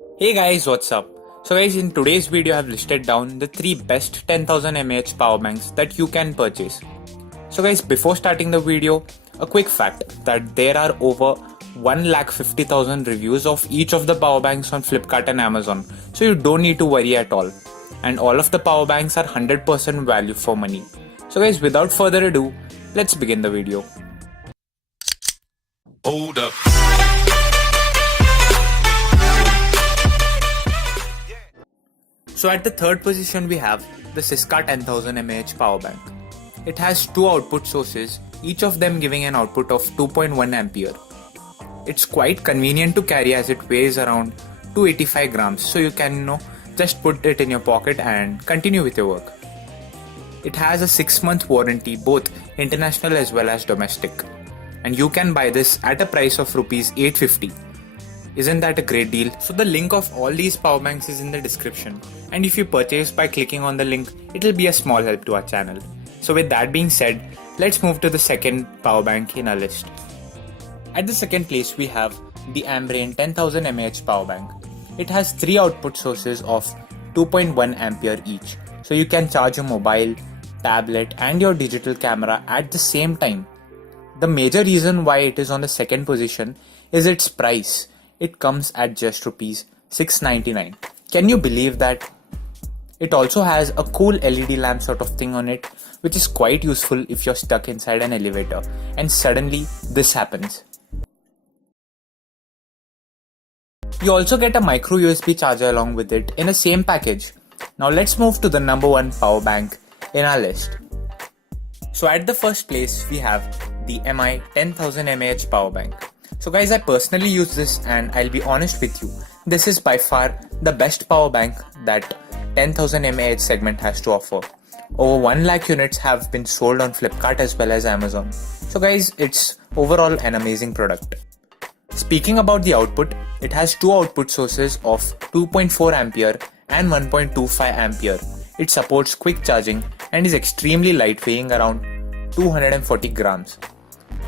Hey guys, what's up? So guys, in today's video I have listed down the 3 best 10,000 mAh power banks that you can purchase. So guys, before starting the video, a quick fact that there are over 1,50,000 reviews of each of the power banks on Flipkart and Amazon, so you don't need to worry at all. And all of the power banks are 100% value for money. So guys, without further ado, let's begin the video. Hold up. So at the third position we have the Cisca 10,000 mAh power bank. It has two output sources, each of them giving an output of 2.1 ampere. It's quite convenient to carry as it weighs around 285 grams, so you can just put it in your pocket and continue with your work. It has a 6-month warranty, both international as well as domestic, and you can buy this at a price of rupees 850. Isn't that a great deal? So the link of all these power banks is in the description, and if you purchase by clicking on the link, it'll be a small help to our channel. So with that being said, let's move to the second power bank in our list. At the second place we have the Ambrain 10,000 mAh power bank. It has 3 output sources of 2.1 ampere each, so you can charge your mobile, tablet and your digital camera at the same time. The major reason why it is on the second position is its price. It comes at just rupees 699. Can you believe that? It also has a cool LED lamp sort of thing on it, which is quite useful if you're stuck inside an elevator and suddenly this happens. You also get a micro USB charger along with it in the same package. Now let's move to the number 1 power bank in our list. So at the first place we have the MI 10,000 mAh power bank. So guys, I personally use this and I'll be honest with you, this is by far the best power bank that 10,000 mAh segment has to offer. Over 1 lakh units have been sold on Flipkart as well as Amazon. So guys, it's overall an amazing product. Speaking about the output, it has 2 output sources of 2.4 ampere and 1.25 ampere. It supports quick charging and is extremely light, weighing around 240 grams.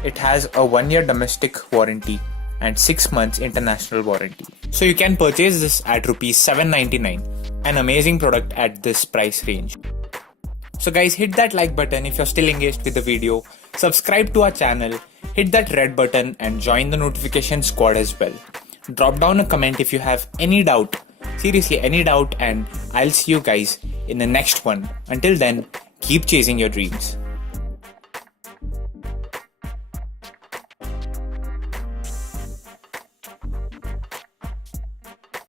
It has a 1-year domestic warranty and 6 months international warranty. So you can purchase this at rupees 799, an amazing product at this price range. So guys, hit that like button if you're still engaged with the video, subscribe to our channel, hit that red button and join the notification squad as well. Drop down a comment if you have any doubt, seriously any doubt, and I'll see you guys in the next one. Until then, keep chasing your dreams.